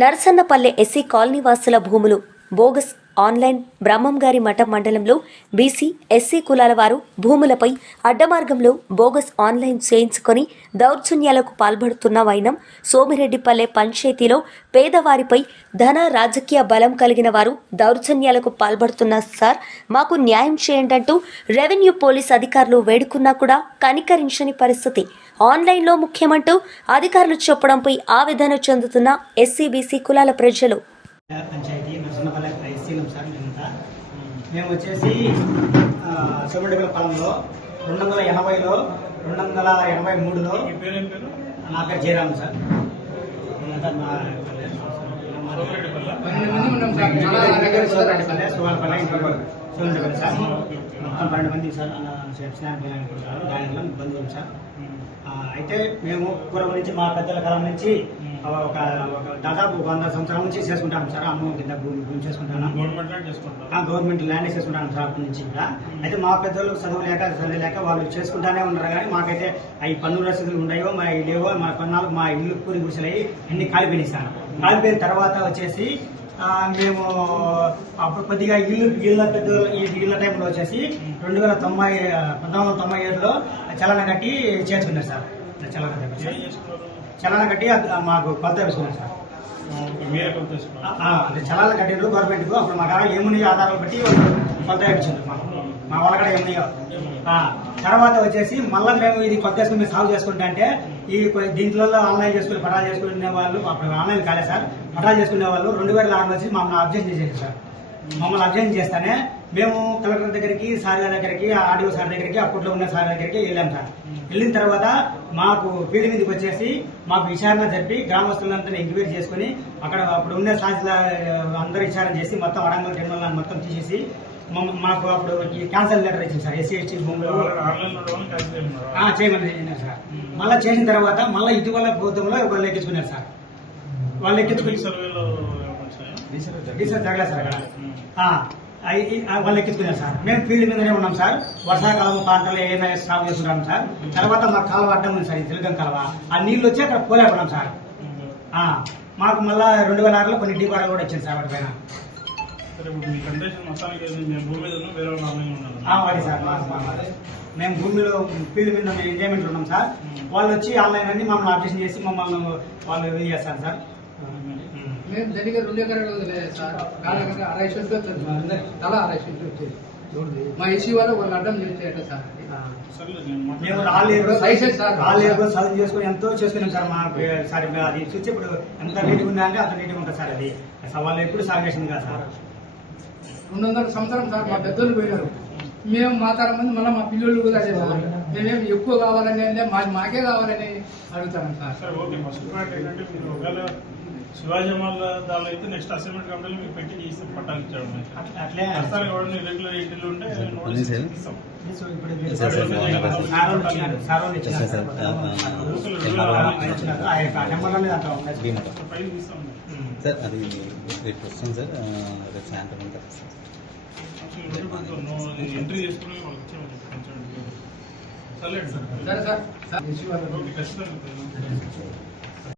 నరసన్నపల్లె SC colony వాసుల భూములు bogus online బ్రహ్మంగారి మఠం మండలంలో బీసీ ఎస్సీ కులాల వారు భూములపై అడ్డమార్గంలో బోగస్ ఆన్లైన్ చేయించుకొని దౌర్జన్యాలకు పాల్పడుతున్న వైనం సోమిరెడ్డిపల్లె పంచాయతీలో పేదవారిపై ధన రాజకీయ బలం కలిగిన వారు దౌర్జన్యాలకు పాల్పడుతున్న సార్ మాకు న్యాయం చేయండంటూ రెవెన్యూ పోలీస్ అధికారులు వేడుకున్నా కూడా కనికరించని పరిస్థితి. ఆన్లైన్లో ముఖ్యమంటూ అధికారులు చెప్పడంపై ఆవేదన చెందుతున్న ఎస్సీ బీసీ కులాల ప్రజలు. పంచాయతీ నరసన్నపల్లె ఎస్సీలం సార్ మేము వచ్చేసి సోమిరెడ్డిపల్లె పాలనలో 280లో 283లో నా పేరు జయరామ్ సార్. సోమవారపల్లె సోమిరెడ్డిపల్లె సార్ మొత్తం 12 మంది సార్ స్నానం దానిలో బంధువులు సార్. అయితే మేము పూర్వం నుంచి మా పెద్దల కాలం నుంచి ఒక దాదాపు 100 సంవత్సరాల నుంచి చేసుకుంటాం సార్. అమ్మ కింద భూమి చేసుకుంటాను, గవర్నమెంట్ ల్యాండ్ చేసుకుంటాను సార్ అప్పటి నుంచి కూడా. అయితే మా పెద్దలు చదవలేక వాళ్ళు చేసుకుంటానే ఉన్నారు. కానీ మాకైతే అవి పన్ను రసీదులు ఉన్నాయో మా లేవో మా కొన్నాళ్ళు మా ఇల్లు కూరి గుడిసెలయ్యి అన్ని కాలిపోయినాయి సార్. కాలిపోయిన తర్వాత వచ్చేసి మేము అప్పుడు కొద్దిగా ఇళ్ళ పెద్ద ఇళ్ళ టైంలో వచ్చేసి 1997లో చలన కట్టి చేసుకున్నారు సార్. చలన కట్టి మాకు కొలత వేసుకున్నాం సార్. అంటే చలాన కట్టిండ్రు గవర్నమెంట్కు. అప్పుడు మా కాడ ఏమున్నాయో ఆధారాలు బట్టి కొలత వేయించారు మా వాళ్ళ కాడ ఏమున్నాయో. తర్వాత వచ్చేసి మళ్ళీ మేము ఇది కొత్త మేము సాల్వ్ చేసుకుంటా అంటే ఈ దీంట్లో ఆన్లైన్ చేసుకుని పటాలు చేసుకునే వాళ్ళు అప్పుడు ఆన్లైన్ కాలే సార్. పటాలు చేసుకునే వాళ్ళు 2006 వచ్చి మమ్మల్ని అబ్జెక్షన్ చేసేది సార్. మమ్మల్ని అబ్జెక్షన్ చేస్తానే మేము కలెక్టర్ దగ్గరికి సార్ దగ్గరికి ఆర్డీఓ సార్ దగ్గరికి అప్పట్లో ఉన్న సార్ దగ్గరికి వెళ్ళాం సార్. వెళ్ళిన తర్వాత మాకు ఫీల్డ్ మీదకి వచ్చేసి మాకు విచారణ జరిపి గ్రామస్తులంతా ఎంక్వైరీ చేసుకుని అక్కడ అప్పుడు ఉన్న సాధ్యుల అందరూ విచారణ చేసి మొత్తం అడంగల్ టెండర్లను మొత్తం తీసేసి మాకు అప్పుడు క్యాన్సల్ లెటర్ ఇచ్చింది సార్. ఎస్సీ ఎస్టీ భూములు చేయమని సార్. మళ్ళీ చేసిన తర్వాత మళ్ళీ ఇటీవల ప్రభుత్వంలో వాళ్ళు ఎక్కించుకున్నారు సార్. వాళ్ళు ఎక్కించుకుని జరగలేదు సార్ అక్కడ. వాళ్ళు ఎక్కించుకున్నారు సార్. మేము ఫీల్డ్ మీదనే ఉన్నాం సార్. వర్షాకాలం పంటలు ఏమైనా సాగు చేసుకుంటాం సార్. తర్వాత మాకు కాలువ అడ్డం ఉంది సార్, తిలకం కాలువ. ఆ నీళ్ళు వచ్చి అక్కడ పోలేకున్నాం సార్. మాకు మళ్ళీ 2006లో కొన్ని డీపారాలు కూడా వచ్చింది సార్ వాటి పైన. వాడి సార్ మేము భూమిలో ఫీల్డ్ మీద మేము ఎంజాయ్మెంట్ ఉన్నాం సార్. వాళ్ళు వచ్చి ఆన్లైన్ అని మమ్మల్ని అప్డేషన్ చేసి మమ్మల్ని వాళ్ళు ఇది చేస్తారు సార్. మేము జరిగే 2 ఎకరాలు లేదు సార్. 2.5 సెంట్లు తలా 2.5 సెంట్లు వచ్చేది. మా ఏసీ వాళ్ళు అడ్డం చేసేట సార్. మేము రాలేదు చదువు చేసుకుని ఎంతో చేసుకున్నాం సార్. మా సార్ అది చూసి ఇప్పుడు ఎంత నీట్గా ఉందా అంటే అంత నీట్గా ఉంటుంది సార్. అది వాళ్ళు ఎప్పుడు సాగు చేసింది కదా సార్. 200 సంవత్సరం సార్ మా పెద్దలు పోయినారు. మేము మా తరం మంది మళ్ళీ మా పిల్లలు కూడా అదే సార్. మేమేం ఎక్కువ కావాలని అంటే మాకే కావాలని అడుగుతాను సార్. శివాజీ మల్ల దానిలో అయితే నెక్స్ట్ అసైన్మెంట్ కంపెనీ మీకు పెట్టి చేసి పట్టాలు ఇచ్చాడు. అట్లే రెగ్యులర్ ఇంటిలు ఉంటే సార్ అది రేపు వస్తుంది సార్. రేపు సాయంత్రం ఉంటుంది ఎంట్రీ చేసుకుని వాళ్ళకి సరే సార్ సార్ ఖచ్చితంగా